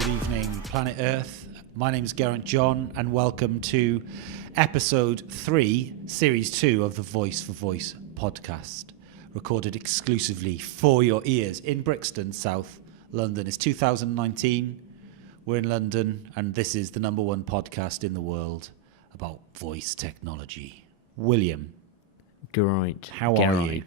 Good evening, planet Earth. My name is Geraint John, and welcome to episode 3, series 2 of the Voice for Voice podcast, recorded exclusively for your ears in Brixton, South London. It's 2019. We're in London, and this is the number one podcast in the world about voice technology. William. Geraint. How are you?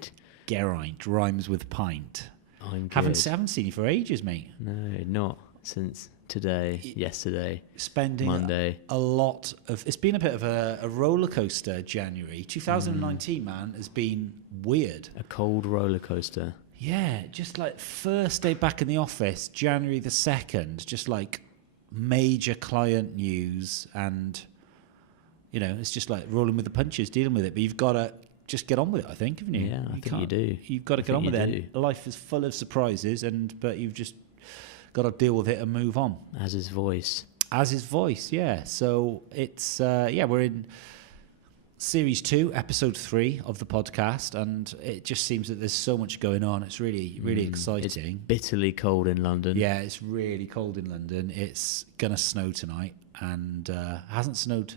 Geraint rhymes with pint. I'm good. Haven't seen you for ages, mate. No, not since today, yesterday, Spending Monday. a lot of... It's been a bit of a roller coaster, January. 2019, man, has been weird. A cold roller coaster. Yeah, just like first day back in the office, January the 2nd, just like major client news, and, you know, it's just like rolling with the punches, dealing with it. But you've got to just get on with it, I think, haven't you? Yeah, I think you do. You've got to get on with it. Life is full of surprises, but you've just got to deal with it and move on. As his voice. Yeah. So it's, we're in series 2, episode 3 of the podcast, and it just seems that there's so much going on. It's really, really exciting. It's bitterly cold in London. Yeah, it's really cold in London. It's going to snow tonight, and hasn't snowed.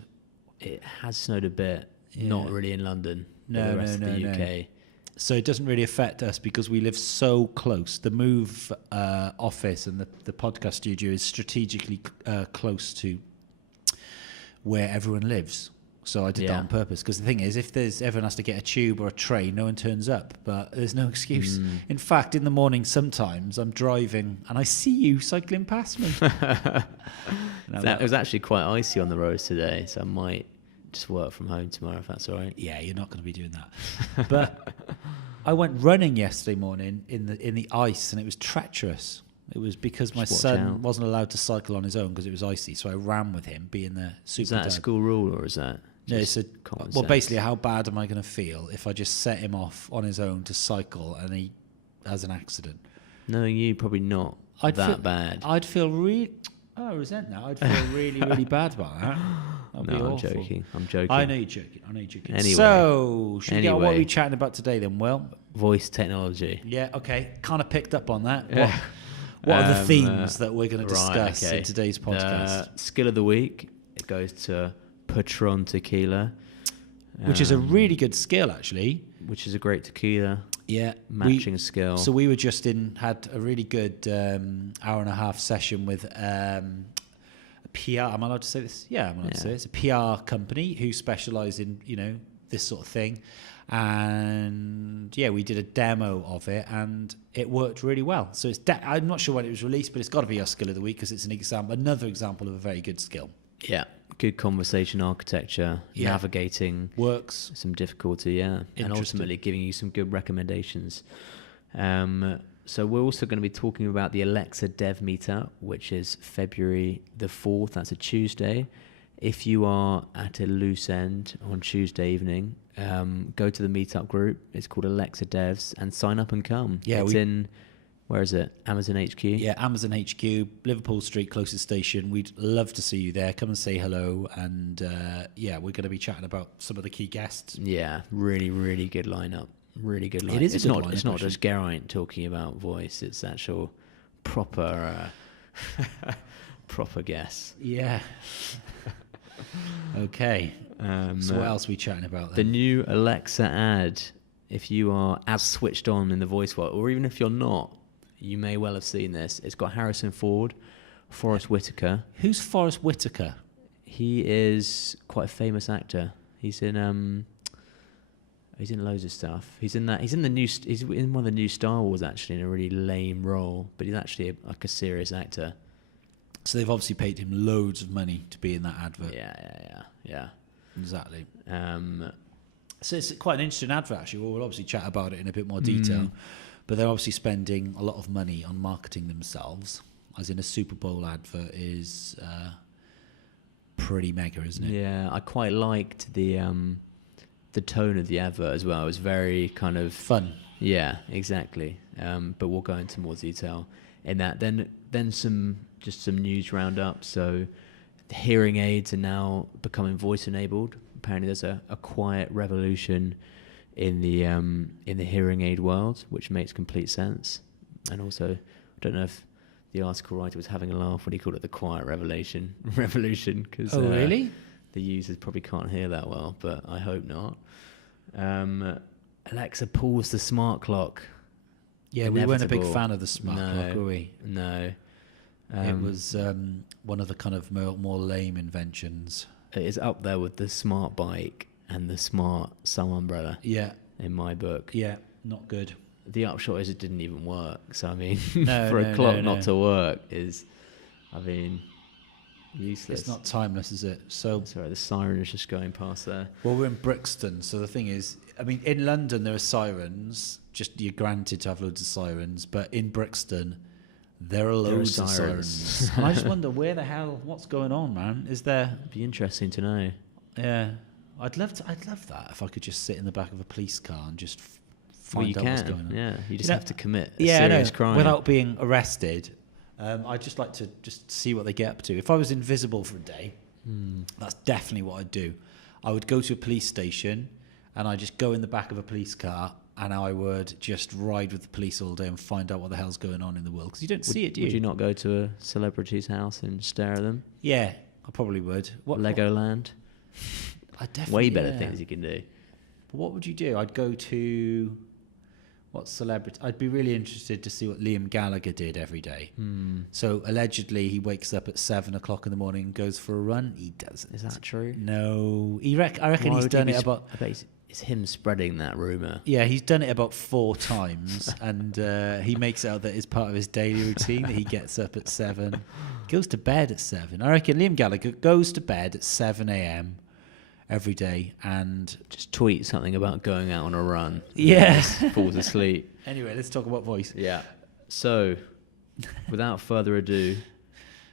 It has snowed a bit, not really in London. No, the rest of the UK. So it doesn't really affect us because we live so close. The Move office and the podcast studio is strategically close to where everyone lives. So I did that on purpose, because the thing is, if everyone has to get a tube or a train, no one turns up. But there's no excuse. In fact, in the morning, sometimes I'm driving and I see you cycling past me. It was actually quite icy on the roads today, so I might just work from home tomorrow, if that's all right. Yeah, you're not going to be doing that. But I went running yesterday morning in the ice, and it was treacherous. It was because my son wasn't allowed to cycle on his own because it was icy, so I ran with him, being the super Is that dad. a school rule, or is that basically, how bad am I going to feel if I just set him off on his own to cycle and he has an accident? Knowing you, probably not bad. I'd feel really... Oh, I resent that. I'd feel really, really bad about that. That'd be awful. I'm joking. I know you're joking. Anyway. So, should we get on what are we chatting about today then, Will? Voice technology. Yeah, okay. Kind of picked up on that. Yeah. What are the themes that we're going to discuss in today's podcast? Skill of the week, it goes to Patron tequila. Which is a really good skill, actually. Which is a great tequila. Yeah. Matching skill. So we were had a really good hour and a half session with a PR. Am I allowed to say this? Yeah, I'm allowed to say this. A PR company who specialise in, this sort of thing. And we did a demo of it, and it worked really well. So I'm not sure when it was released, but it's got to be our skill of the week because it's another example of a very good skill. Yeah. Good conversation architecture, navigating works, some difficulty, and ultimately giving you some good recommendations. So we're also going to be talking about the Alexa Dev Meetup, which is February the 4th. That's a Tuesday. If you are at a loose end on Tuesday evening, go to the meetup group. It's called Alexa Devs, and sign up and come. Yeah, it's in... Where is it? Amazon HQ? Yeah, Amazon HQ, Liverpool Street, closest station. We'd love to see you there. Come and say hello. And we're going to be chatting about some of the key guests. Yeah, really, really good lineup. Really good lineup. It is It's not just Geraint talking about voice. It's actual proper guests. Yeah. Okay. So what else are we chatting about then? The new Alexa ad. If you are as switched on in the voice world, or even if you're not, you may well have seen this. It's got Harrison Ford, Forrest Whitaker. Who's Forrest Whitaker? He is quite a famous actor. He's in loads of stuff. He's in one of the new Star Wars, actually, in a really lame role, but he's actually a serious actor. So they've obviously paid him loads of money to be in that advert. Yeah. Exactly. So it's quite an interesting advert, actually. We'll obviously chat about it in a bit more detail. But they're obviously spending a lot of money on marketing themselves, as in a Superbowl advert is pretty mega, isn't it? Yeah, I quite liked the tone of the advert as well. It was very kind of... fun. Yeah, exactly. But we'll go into more detail in that. Then some news roundup. So the hearing aids are now becoming voice-enabled. Apparently there's a quiet revolution in the hearing aid world, which makes complete sense. And also, I don't know if the article writer was having a laugh when he called it the quiet revolution, because really? The users probably can't hear that well, but I hope not. Alexa, pause the smart clock. Yeah, we weren't a big fan of the smart clock, were we? No. It was one of the kind of more lame inventions. It is up there with the smart bike and the smart sun umbrella. Yeah. In my book. Yeah, not good. The upshot is it didn't even work. So, I mean, for a clock not to work is, I mean, useless. It's not timeless, is it? So sorry, the siren is just going past there. Well, we're in Brixton, so the thing is, I mean, in London there are sirens. Just you're granted to have loads of sirens, but in Brixton there are loads of sirens. And I just wonder what's going on, man? Is there? It'd be interesting to know. Yeah, I'd love that if I could just sit in the back of a police car and just find out what's going on. Yeah, you just have to commit a serious crime without being arrested. I'd just like to just see what they get up to. If I was invisible for a day, that's definitely what I'd do. I would go to a police station and I'd just go in the back of a police car and I would just ride with the police all day and find out what the hell's going on in the world. Because you don't see it, do you? Would you not go to a celebrity's house and stare at them? Yeah, I probably would. Legoland? I definitely, way better things you can do. But what would you do? I'd go to... What celebrity? I'd be really interested to see what Liam Gallagher did every day. So allegedly he wakes up at 7 o'clock in the morning and goes for a run. He doesn't. Is that true? No. I reckon he's done it about... I bet it's him spreading that rumour. Yeah, he's done it about 4 times and he makes it out that it's part of his daily routine that he gets up at 7, goes to bed at 7. I reckon Liam Gallagher goes to bed at 7 a.m. every day and just tweet something about going out on a run. Yeah. Falls asleep. Anyway, let's talk about voice. Yeah. So, without further ado,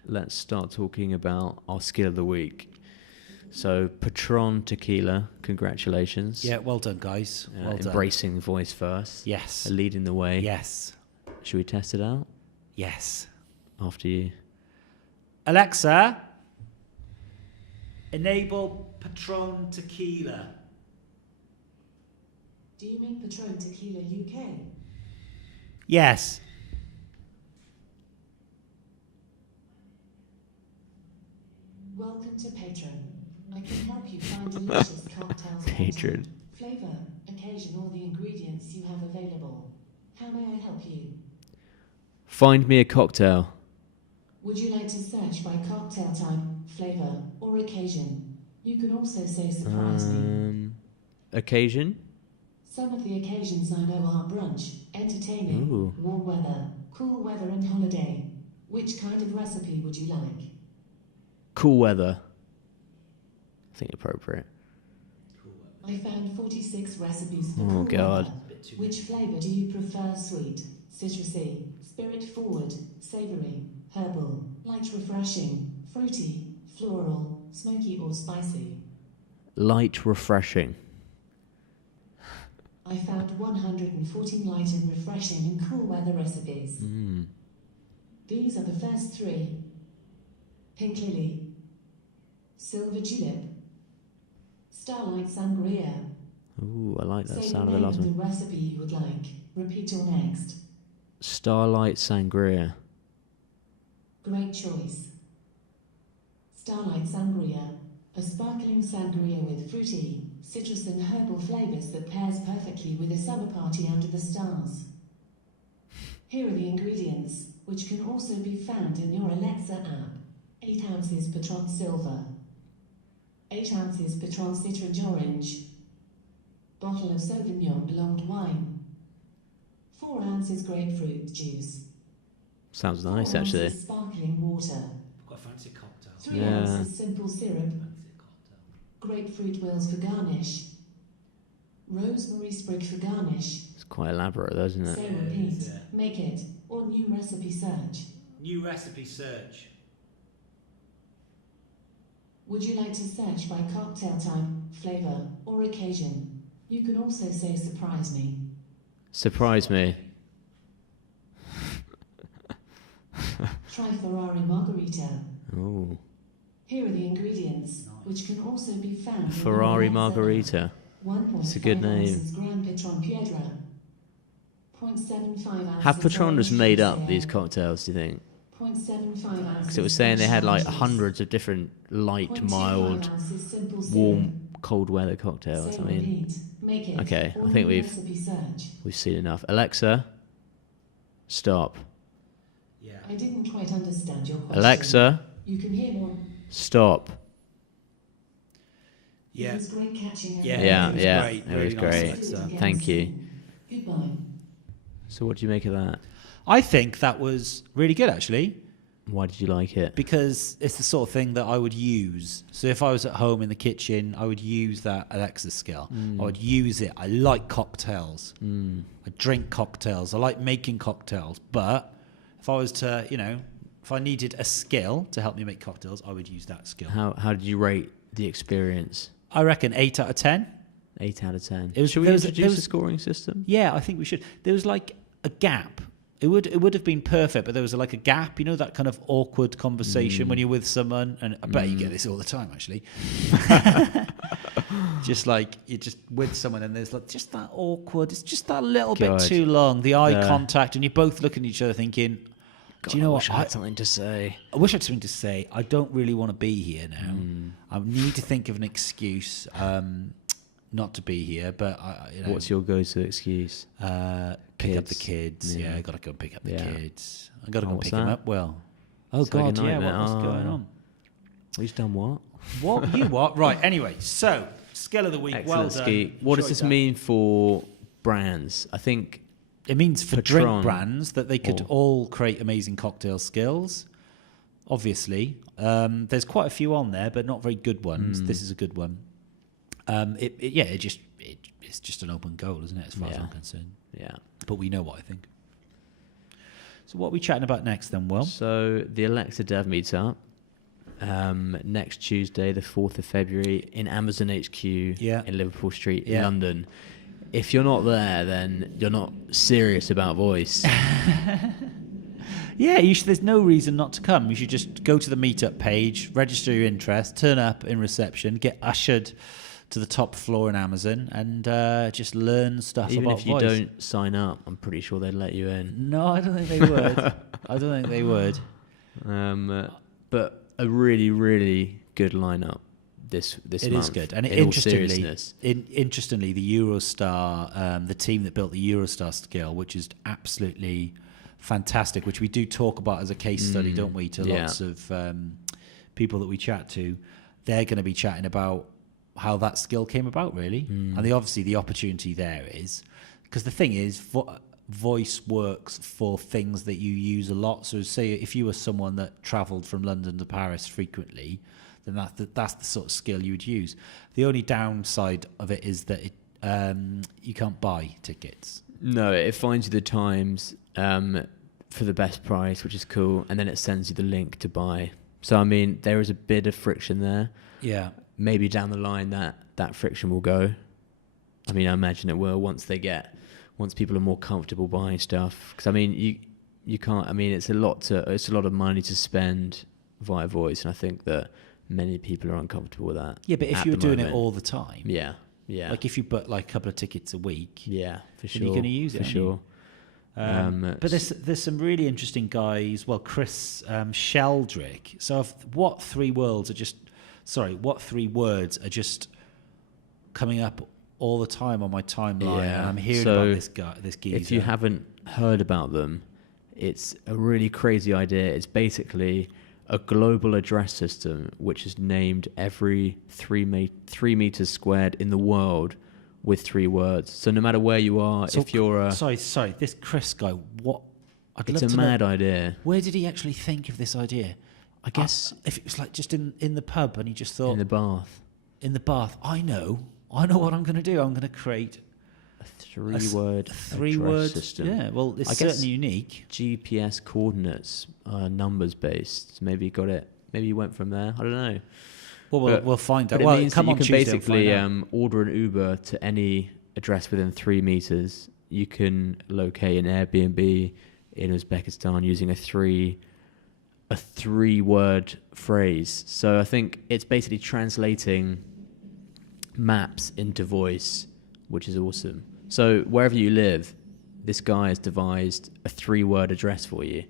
let's start talking about our skill of the week. So, Patron tequila, congratulations. Yeah, well done, guys. Well done. Embracing voice first. Yes. Leading the way. Yes. Should we test it out? Yes. After you. Alexa, enable Patron tequila. Do you mean Patron Tequila UK? Yes. Welcome to Patron. I can help you find delicious cocktails. Patron. Flavor, occasion, or the ingredients you have available. How may I help you? Find me a cocktail. Would you like to search by cocktail type, flavor, or occasion? You can also say surprise me. Occasion? Some of the occasions I know are brunch, entertaining, Ooh. warm weather, cool weather, and holiday. Which kind of recipe would you like? Cool weather. I think appropriate. I found 46 recipes for Oh, cool God. weather. Which flavour do you prefer? Sweet, citrusy, spirit-forward, savoury, herbal, light refreshing, fruity, floral, smoky or spicy? Light refreshing. I found 114 light and refreshing and cool weather recipes. These are the first 3. Pink lily, silver tulip, starlight sangria. Ooh, I like that Say sound the of the name last of the one. recipe you would like. Repeat your next. Starlight sangria. Great choice. Starlight sangria, a sparkling sangria with fruity, citrus and herbal flavours that pairs perfectly with a summer party under the stars. Here are the ingredients, which can also be found in your Alexa app. 8 ounces Patron Silver, 8 ounces Patron Citron Orange, bottle of Sauvignon Blanc wine, 4 ounces grapefruit juice. Sounds nice, 4 actually. ounces sparkling water, I've got a fancy cocktail. 3 Yeah. ounces simple syrup, grapefruit wheels for garnish, rosemary sprig for garnish. It's quite elaborate, though, isn't it? Say repeat, make it, or new recipe search. New recipe search. Would you like to search by cocktail type, flavour, or occasion? You can also say surprise me. Surprise me. Try Ferrari Margarita. Ooh. Here are the ingredients, which can also be found in Ferrari your Alexa Margarita. app. 1.5 It's a good name. ounces Grand Patron Piedra. 0.75 ounces Have Patron just orange made juice up ale. these cocktails, do you think? 0.75 ounces. Because it was saying they had like fresh hundreds of different light, 0.25 mild, ounces simple syrup. warm, cold weather cocktails. I Say mean, repeat. Make it. okay, Or I think new recipe search. we've seen enough. Alexa, stop. Yeah. I didn't quite understand your question. Alexa, You can hear more. stop. Yeah. It was great catching up. Yeah, Yeah, it was yeah, great. it Really was nice, great. Alexa. Thank you. Goodbye. So what do you make of that? I think that was really good, actually, Why did you like it? because it's the sort of thing that I would use. So if I was at home in the kitchen, I would use that Alexa skill. I would use it. I like cocktails. I drink cocktails. I like making cocktails. But if I was to, if I needed a skill to help me make cocktails, I would use that skill. How did you rate the experience? I reckon 8 out of 10. 8 out of 10. It was- Should we there was- introduce there was- a scoring system? Yeah, I think we should. There was like a gap. It would have been perfect, but there was like a gap. You know, that kind of awkward conversation when you're with someone, and I bet you get this all the time, actually. Just like you're just with someone, and there's like just that awkward. It's just that little bit God. too long. The eye Yeah. contact, and you're both looking at each other, thinking, "Do you know I what? wish I had something to say. I wish I had something to say. I don't really want to be here now. I need to think of an excuse not to be here. But What's your go-to excuse? pick up the Kids. kids? Yeah. Yeah, I gotta go and pick up the Yeah. kids. I gotta go and what's pick them that? up. Well, It's like a God, yeah. nightmare. What's going Oh. on? He's done what? What you what? Right. Anyway, so skill of the week. Excellent, Well done. Ski. What does Enjoyed this that. mean for brands? I think It means for Patron drink brands that they could or- all create amazing cocktail skills. Obviously, there's quite a few on there, but not very good ones. This is a good one. It's just an open goal, isn't it? As far as Yeah. I'm concerned. yeah. But we know what I think. So what are we chatting about next then, Will? So the Alexa Dev meetup next Tuesday, the 4th of February, in Amazon HQ Yeah. in Liverpool Street, Yeah. London. If you're not there, then you're not serious about voice. Yeah, there's no reason not to come. You should just go to the meetup page, register your interest, turn up in reception, get ushered to the top floor in Amazon, and just learn stuff Even about if you voice. don't sign up, I'm pretty sure they'd let you in. No, I don't think they would. I don't think they would. But a really, really good lineup this It month. is good, and in all seriousness. interestingly, the Eurostar, the team that built the Eurostar skill, which is absolutely fantastic, which we do talk about as a case study, don't we? To yeah. lots of people that we chat to, they're going to be chatting about how that skill came about, really, and obviously the opportunity there is because the thing is, voice works for things that you use a lot. So, say if you were someone that travelled from London to Paris frequently, then that's the sort of skill you would use. The only downside of it is that you can't buy tickets. No, it finds you the times for the best price, which is cool, and then it sends you the link to buy. So, I mean, there is a bit of friction there. Yeah. Maybe down the line that friction will go. I mean, I imagine it will once people are more comfortable buying stuff. Because I mean, you can't. I mean, it's a lot of money to spend via voice, and I think that many people are uncomfortable with that. Yeah, but if at you were the doing it moment. all the time, yeah, like if you bought like a couple of tickets a week, yeah, for then sure, you're going to use it, for aren't sure. you? But there's some really interesting guys. Well, Chris Sheldrick. So what three words are just coming up all the time on my timeline, Yeah. and I'm hearing So about this geezer. If you haven't heard about them, it's a really crazy idea. It's basically a global address system which is named every 3 meters squared in the world with 3 words. So no matter where you are, So, if you're sorry, this Chris guy, what? I'd it's love a to mad know, idea. where did he actually think of this idea? I guess if it was like just in the pub and he just thought in the bath. in the bath, I know what I'm going to do. I'm going to create A 3-word three address word system. Yeah, well, it's I guess certainly unique. GPS coordinates are numbers based. Maybe you went from there. I don't know. Well, we'll find out. But it Well, means come that on you can Tuesday and basically find out. order an Uber to any address within 3 meters. You can locate an Airbnb in Uzbekistan using a 3-word phrase. So I think it's basically translating maps into voice, which is awesome. So wherever you live, this guy has devised a 3-word address for you.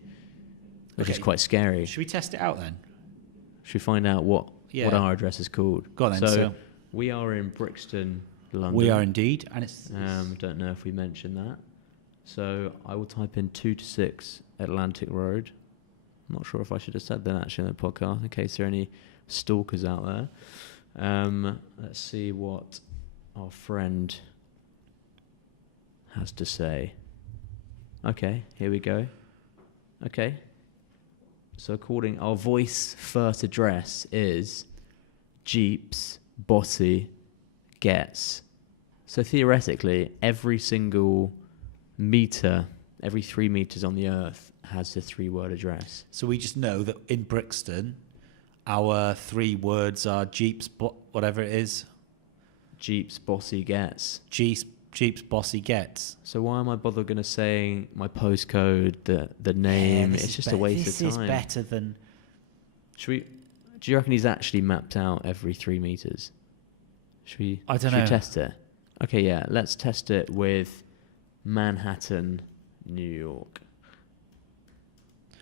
which is quite scary. Should we test it out then? Should we find out what our address is called? Go on then. So we are in Brixton, London. We are indeed, and it's. Don't know if we mentioned that. So I will type in 2-6 Atlantic Road. I'm not sure if I should have said that actually in the podcast in case there are any stalkers out there. Let's see what our friend has to say. Okay, here we go. Okay. So according our voice first address is Jeeps Bossy Gets. So theoretically, every single meter, every 3 meters on the earth has a 3-word address. So we just know that in Brixton, our 3 words are Jeeps, whatever it is. Jeeps Bossy Gets. Jeeps Bossy Gets. So why am I bothered going to say my postcode, the name? It's just a waste of time. This is better than... Do you reckon he's actually mapped out every 3 meters? I don't know. Should we test it? Okay, yeah. Let's test it with Manhattan, New York. I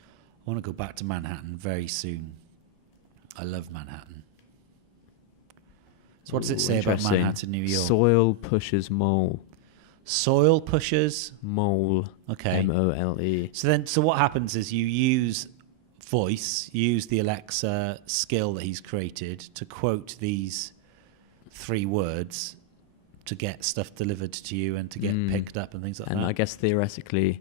want to go back to Manhattan very soon. I love Manhattan. So what does it say about Manhattan, New York? Soil pushes mole. Soil pushes? Mole. Okay. M-O-L-E. So what happens is you use the Alexa skill that he's created to quote these 3 words to get stuff delivered to you and to get picked up and things like that. And I guess theoretically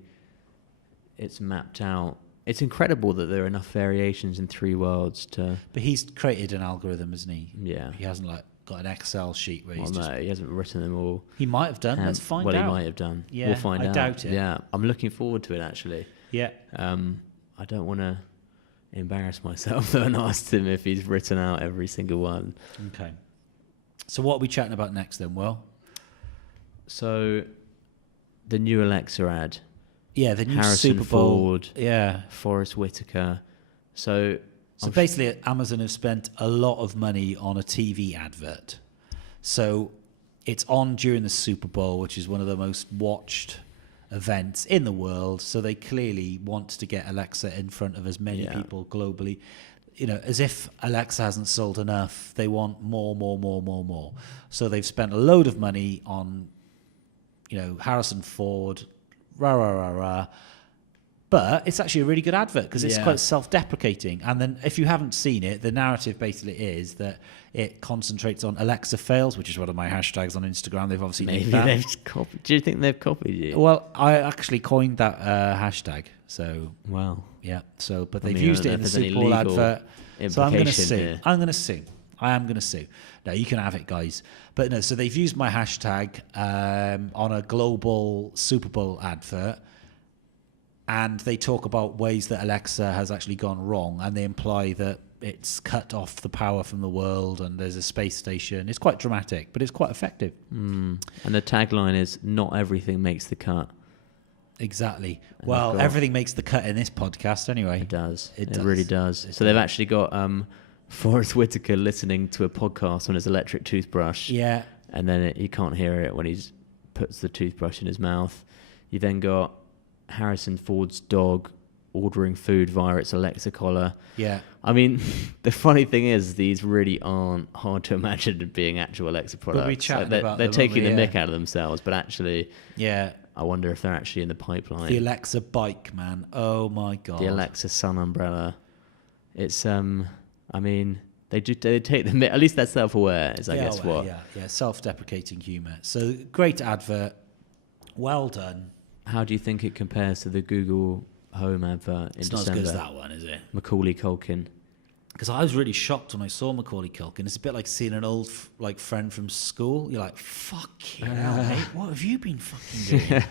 it's mapped out. It's incredible that there are enough variations in 3 words to... But he's created an algorithm, hasn't he? Yeah. He hasn't got an Excel sheet where he's he hasn't written them all. He might have done. Let's find out. Well, he might have done. Yeah, we'll find out. I doubt it. Yeah, I'm looking forward to it actually. Yeah. I don't want to embarrass myself though and ask him if he's written out every single one. Okay. So what are we chatting about next then, Will? So, the new Alexa ad. Yeah, the new Harrison Super Bowl. Ford. Yeah. Forrest Whitaker. So basically, Amazon have spent a lot of money on a TV advert. So it's on during the Super Bowl, which is one of the most watched events in the world. So they clearly want to get Alexa in front of as many people globally. You know, as if Alexa hasn't sold enough, they want more. So they've spent a load of money on, Harrison Ford, rah. But it's actually a really good advert because it's quite self-deprecating. And then if you haven't seen it, the narrative basically is that it concentrates on Alexa fails, which is one of my hashtags on Instagram. They've obviously maybe they've copied. Do you think they've copied you? Well, I actually coined that hashtag. So wow, yeah. So, but they've used it in the Super Bowl advert. So I'm going to sue. Here. I am going to sue. No, you can have it, guys. But no, so they've used my hashtag on a global Super Bowl advert. And they talk about ways that Alexa has actually gone wrong, and they imply that it's cut off the power from the world and there's a space station. It's quite dramatic, but it's quite effective. And the tagline is, not everything makes the cut. Exactly. Well, everything makes the cut in this podcast anyway. It does. It really does. So they've actually got Forrest Whitaker listening to a podcast on his electric toothbrush. Yeah. And then he can't hear it when he puts the toothbrush in his mouth. You then got Harrison Ford's dog ordering food via its Alexa collar. Yeah. I mean, the funny thing is, these really aren't hard to imagine being actual Alexa products. We'll be chatting about they're them, taking the mick out of themselves, but actually, yeah, I wonder if they're actually in the pipeline. The Alexa bike, man. Oh my god. The Alexa sun umbrella. It's I mean, they take the mick. At least they're self-aware. Is I guess what. Yeah. Self-deprecating humour. So great advert. Well done. How do you think it compares to the Google Home advert in December? It's not as good as that one, is it? Macaulay Culkin. Because I was really shocked when I saw Macaulay Culkin. It's a bit like seeing an old friend from school. You're like, fucking hell, mate. What have you been fucking doing?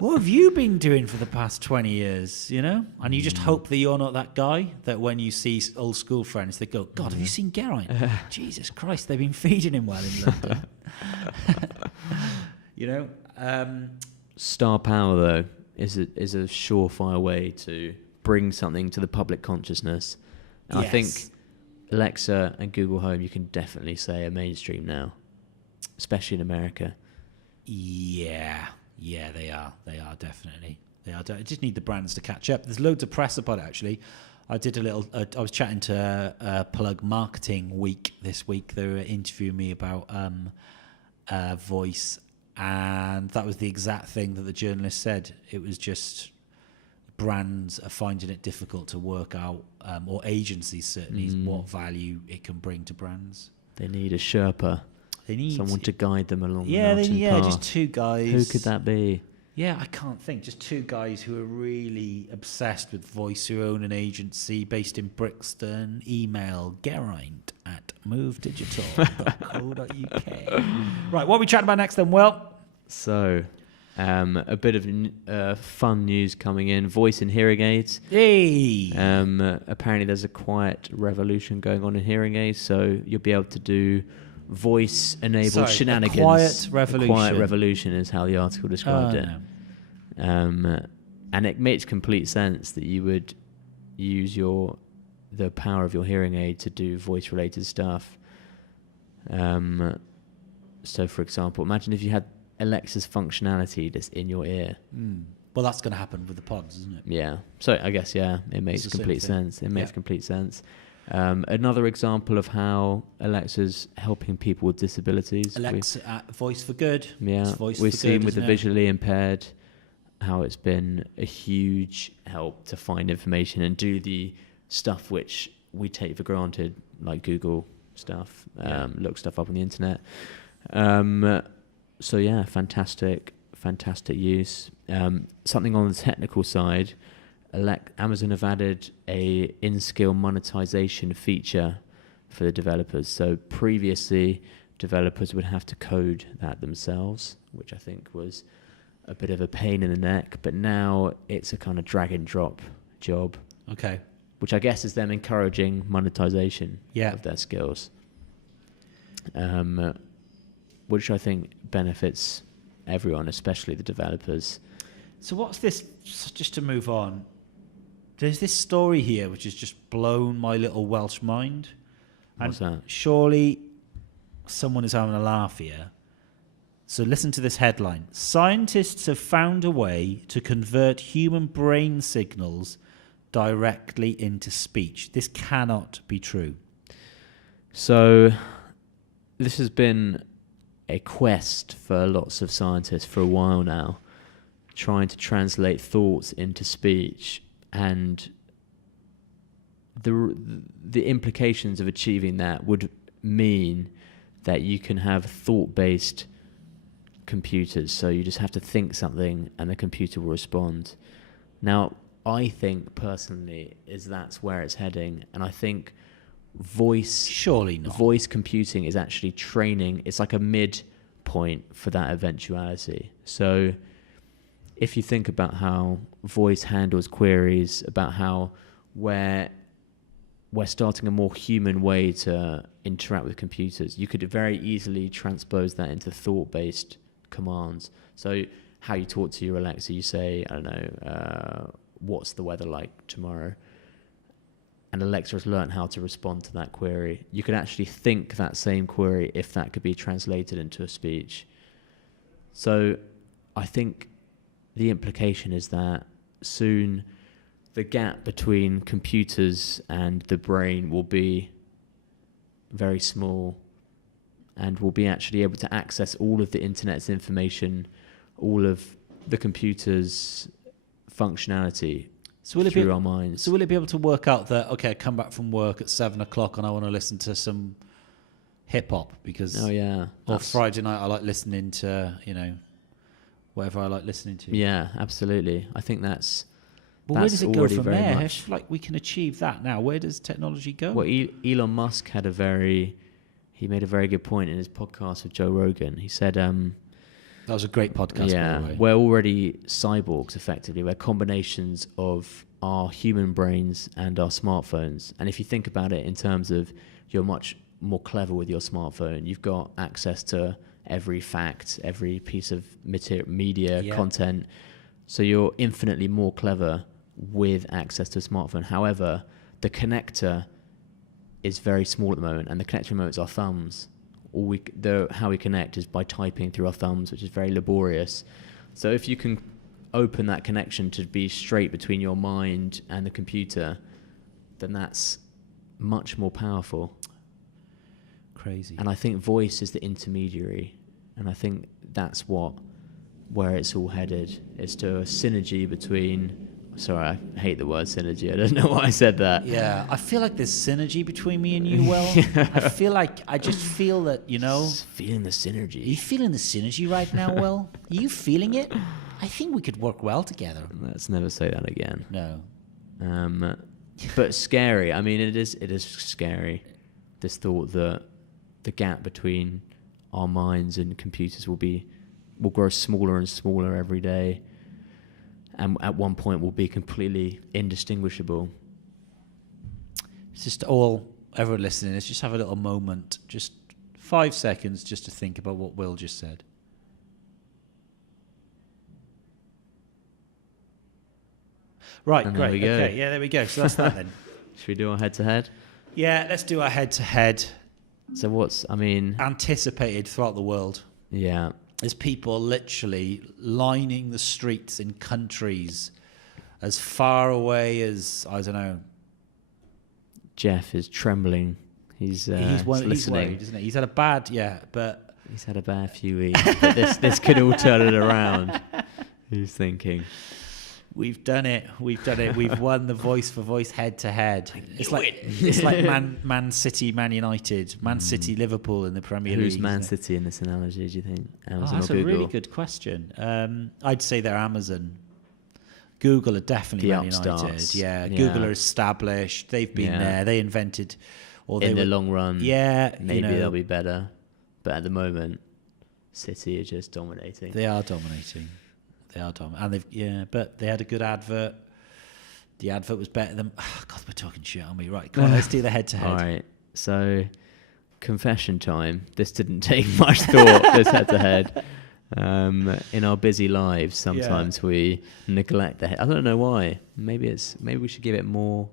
What have you been doing for the past 20 years, And you just hope that you're not that guy that when you see old school friends, they go, God, have you seen Geraint? Jesus Christ, they've been feeding him well in London. Star power, though, is a surefire way to bring something to the public consciousness. And yes. I think Alexa and Google Home, you can definitely say, are mainstream now, especially in America. Yeah, they are. They are, definitely. I just need the brands to catch up. There's loads of press about it, actually. I did a little. I was chatting to Plug Marketing Week this week. They were interviewing me about voice, and that was the exact thing that the journalist said. It was just brands are finding it difficult to work out, or agencies certainly, what value it can bring to brands. They need a Sherpa. They need someone to guide them along. Yeah, the mountain path. Just two guys. Who could that be? Yeah, I can't think. Just two guys who are really obsessed with voice, who own an agency based in Brixton. Email Geraint at movedigital.co.uk. Right, what are we chatting about next then, Will? So, a bit of fun news coming in. Voice and hearing aids. Hey! Apparently there's a quiet revolution going on in hearing aids, so you'll be able to do voice-enabled shenanigans. A quiet revolution. A quiet revolution is how the article described it. No. And it makes complete sense that you would use the power of your hearing aid to do voice-related stuff. So, for example, imagine if you had Alexa's functionality that's in your ear. Well, that's going to happen with the pods, isn't it? Yeah. So I guess, it makes complete sense. It makes complete sense. Another example of how Alexa's helping people with disabilities. Alexa, Voice for Good. Yeah. We've seen with the visually impaired how it's been a huge help to find information and do the stuff which we take for granted, like Google stuff, look stuff up on the internet. So yeah, fantastic use. Something on the technical side, Amazon have added a in-skill monetization feature for the developers. So previously, developers would have to code that themselves, which I think was a bit of a pain in the neck. But now it's a kind of drag and drop job. Okay. Which I guess is them encouraging monetization of their skills. Which I think benefits everyone, especially the developers. So what's this, just to move on, there's this story here which has just blown my little Welsh mind. What's that? Surely someone is having a laugh here. So listen to this headline. Scientists have found a way to convert human brain signals directly into speech. This cannot be true. So this has been a quest for lots of scientists for a while now, trying to translate thoughts into speech, and the implications of achieving that would mean that you can have thought-based computers. So you just have to think something and the computer will respond. Now, I think personally that's where it's heading, and I think surely not. Voice computing is actually training. It's like a mid point for that eventuality. So if you think about how voice handles queries, about how we're starting a more human way to interact with computers, you could very easily transpose that into thought-based commands. So how you talk to your Alexa, you say, I don't know, what's the weather like tomorrow? And Alexa has learned how to respond to that query. You could actually think that same query if that could be translated into a speech. So I think the implication is that soon the gap between computers and the brain will be very small, and we'll be actually able to access all of the internet's information, all of the computer's functionality through our minds. So will it be able to work out that, okay, I come back from work at 7:00 and I want to listen to some hip hop because or Friday night I like listening to, whatever I like listening to. Yeah, absolutely. I think that's where does it go from there? Much, like we can achieve that now. Where does technology go? Well, Elon Musk made a very good point in his podcast with Joe Rogan. He said, that was a great podcast, by the way. We're already cyborgs, effectively. We're combinations of our human brains and our smartphones. And if you think about it in terms of you're much more clever with your smartphone, you've got access to every fact, every piece of media content. So you're infinitely more clever with access to a smartphone. However, the connector is very small at the moment, and the connector remote is our thumbs. How we connect is by typing through our thumbs, which is very laborious. So if you can open that connection to be straight between your mind and the computer, then that's much more powerful. Crazy. And I think voice is the intermediary, and I think that's where it's all headed, is to a synergy between. Sorry, I hate the word synergy. I don't know why I said that. Yeah, I feel like there's synergy between me and you, Will. I just feel that, Just feeling the synergy. Are you feeling the synergy right now, Will? Are you feeling it? I think we could work well together. Let's never say that again. No. But scary. I mean, it is scary. This thought that the gap between our minds and computers will grow smaller and smaller every day. And at one point will be completely indistinguishable. It's just everyone listening, let's just have a little moment, just 5 seconds just to think about what Will just said. Right, and great. Okay, yeah, there we go. So that's that then. Should we do our head-to-head? Yeah, let's do our head-to-head. So anticipated throughout the world. Yeah. There's people literally lining the streets in countries as far away as, I don't know. Jeff is trembling. He's listening. He's worried, isn't he? He's had a bad few weeks. But this could all turn it around. He's thinking. We've done it. We've won the voice for voice head to head. It's like Man City, Man United, Man City, Liverpool in the Premier League. Who's Man City in this analogy, do you think? Amazon that's or Google? A really good question. I'd say they're Amazon. Google are definitely Man United. Yeah, Google are established. They've been there. They invented. In the long run, maybe they'll be better. But at the moment, City are just dominating. They are dominating. And but they had a good advert. The advert was better than. Oh, God, we're talking shit, aren't we? Right, come on, let's do the head-to-head. All right, so confession time. This didn't take much thought. This head-to-head. In our busy lives, sometimes we neglect the head. I don't know why. Maybe we should give it more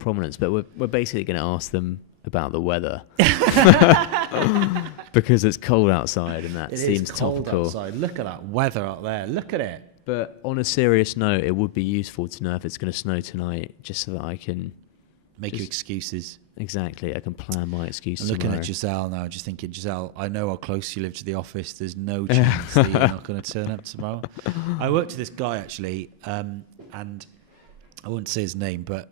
prominence. But we're basically going to ask them about the weather. Because it's cold outside and that seems topical. Outside. Look at that weather out there. Look at it. But on a serious note, it would be useful to know if it's going to snow tonight, just so that I can make your excuses. Exactly, I can plan my excuses. I'm looking at Giselle now, just thinking, Giselle, I know how close you live to the office. There's no chance that you're not going to turn up tomorrow. I worked with this guy actually, and I won't say his name, but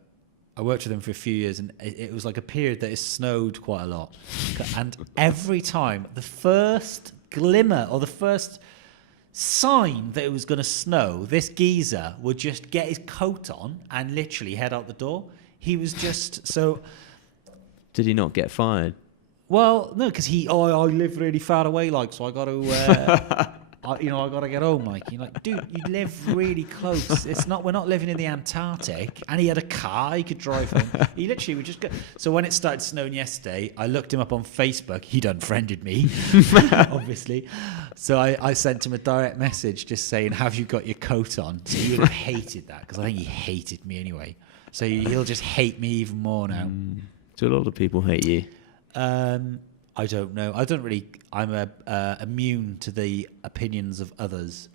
I worked with him for a few years, and it was like a period that it snowed quite a lot. And every time, the first glimmer or the first sign that it was going to snow, this geezer would just get his coat on and literally head out the door. He was just so... Did he not get fired? Well, no, because I live really far away, so I got to... I got to get home, You're like, dude, you live really close. We're not living in the Antarctic. And he had a car, he could drive home. He literally would just go. So when it started snowing yesterday, I looked him up on Facebook. He'd unfriended me, obviously. So I sent him a direct message just saying, have you got your coat on? So he would have hated that, because I think he hated me anyway. So he'll just hate me even more now. Do a lot of people hate you? I don't know. I'm immune to the opinions of others.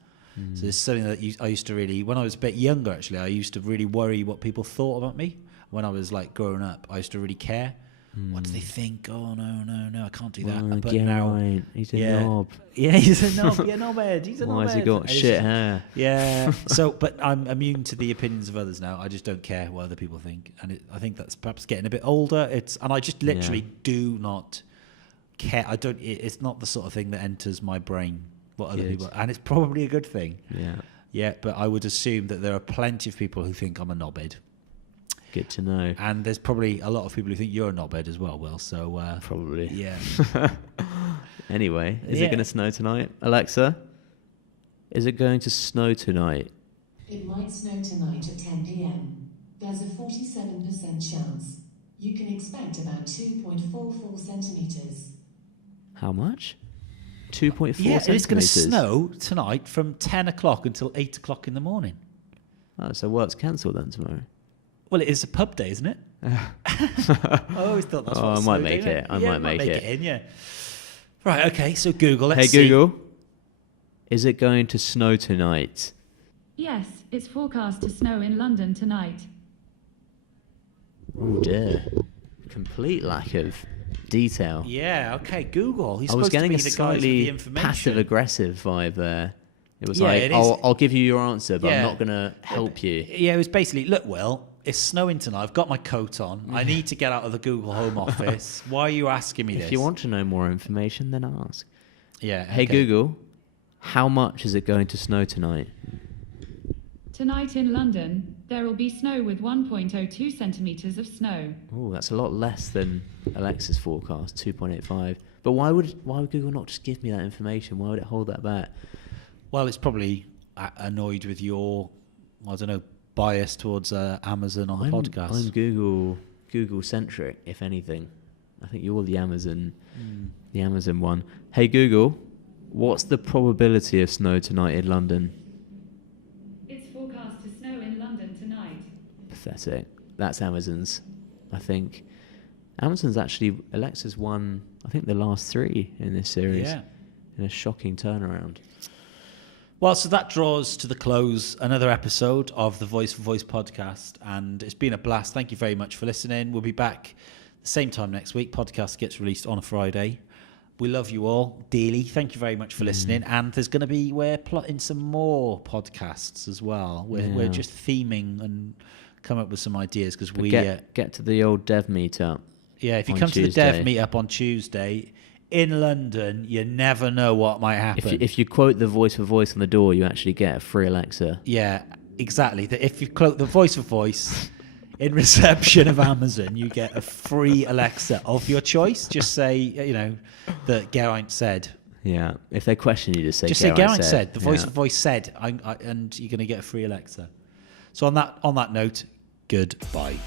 So it's something that I used to really, when I was a bit younger actually, I used to really worry what people thought about me. When I was growing up, I used to really care. What do they think? Oh, no, I can't do that. But Geraint, he's a knob. Yeah, he's a knob. Yeah, knobhead. He's a knobhead. Why has he got shit hair? Yeah. But I'm immune to the opinions of others now. I just don't care what other people think. And I think that's perhaps getting a bit older. And I just literally do not care. It's not the sort of thing that enters my brain, what other people... And it's probably a good thing. Yeah. Yeah, but I would assume that there are plenty of people who think I'm a knobhead. Good to know. And there's probably a lot of people who think you're a knobhead as well, Will. So probably. Yeah. Anyway, is it going to snow tonight? Alexa, is it going to snow tonight? It might snow tonight at 10 p.m. There's a 47% chance. You can expect about 2.44 centimetres. How much? 2.4 Yeah, centimetres? it's going to snow tonight from 10 o'clock until 8 o'clock in the morning. Oh, so work's cancelled then tomorrow? Well, it is a pub day, isn't it? I always thought that's what I might make it. I might make it. In, yeah. Right, okay, so Google, let's see. Hey, Google, is it going to snow tonight? Yes, it's forecast to snow in London tonight. Oh dear. Complete lack of detail. Yeah, okay, Google. He's I was supposed to getting be a the guys with the slightly information. passive-aggressive vibe there. It was Yeah, like, it is. I'll give you your answer, but Yeah. I'm not going to help you. Yeah, it was basically, look, Will, it's snowing tonight. I've got my coat on. I need to get out of the Google Home Office. Why are you asking me this? If you want to know more information, then ask. Yeah. Hey, okay. Google, how much is it going to snow tonight? Tonight in London, there will be snow with 1.02 centimetres of snow. Oh, that's a lot less than Alexa's forecast, 2.85. But why would Google not just give me that information? Why would it hold that back? Well, it's probably annoyed with your, I don't know, bias towards Amazon on the podcast. I'm Google centric, if anything. I think you're the Amazon one. Hey Google, what's the probability of snow tonight in London? It's forecast to snow in London tonight. Pathetic. That's Amazon's, I think. Amazon's actually, Alexa's won, I think, the last 3 in this series. Yeah. In a shocking turnaround. Well, so that draws to the close another episode of the Voice for Voice podcast, and it's been a blast. Thank you very much for listening. We'll be back the same time next week. Podcast gets released on a Friday. We love you all dearly. Thank you very much for listening. And there's going to be, we're plotting some more podcasts as well. We're just theming and come up with some ideas because we get to the old dev meetup. Yeah, if you come to the dev meetup on Tuesday in London, you never know what might happen. If you quote the voice for voice on the door, you actually get a free Alexa. Yeah, exactly. If you quote the voice for voice in reception of Amazon, you get a free Alexa of your choice. Just say, that Geraint said. Yeah. If they question you, just say Geraint said. The voice for voice said, and you're going to get a free Alexa. So on that note, goodbye.